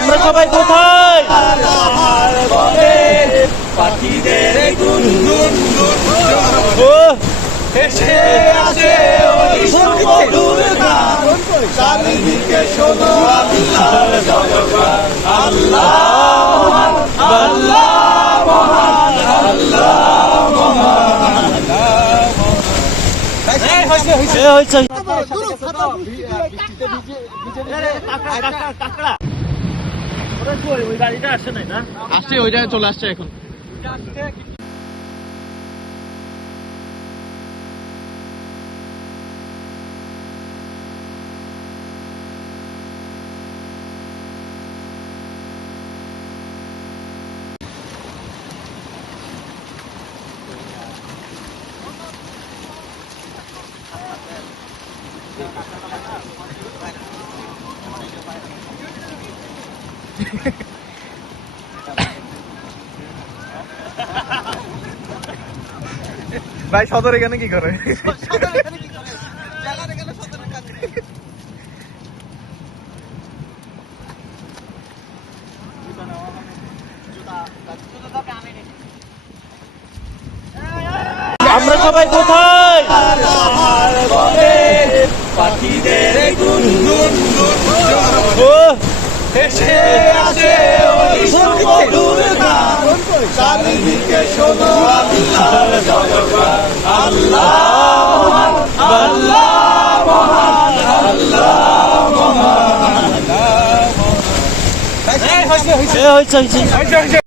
আমরা সবাই কোথায়? পাখিদের গুনগুন এসে আসে ওই সুমধুর গান, চারিদিকে শোনো আল্লাহর জয়গান। আল্লাহ আল্লাহ মহান, আল্লাহ মহান। ওই গাড়িটা আসে নাই না? আসছে, ওইটা চলে আসছে এখন। ভাই সদর এখানে কি করে? আমরা সবাই কোথায়? পাখিদের গুনগুন এসে আসে ওই সুমধুর গান, চারিদিকে শোনো আল্লাহর জয়গান। আল্লাহ আল্লাহ মহান, আল্লাহ মহান। হয়েছে